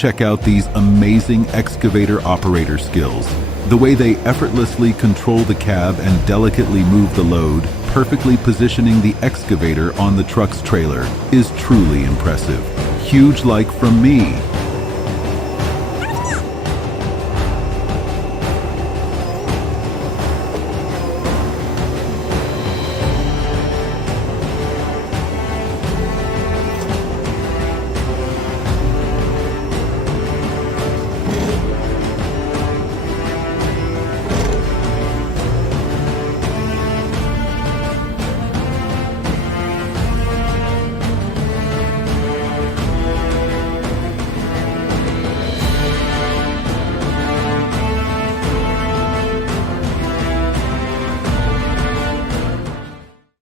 check out these amazing excavator operator skills. The way they effortlessly control the cab and delicately move the load, perfectly positioning the excavator on the truck's trailer, is truly impressive. Huge like from me.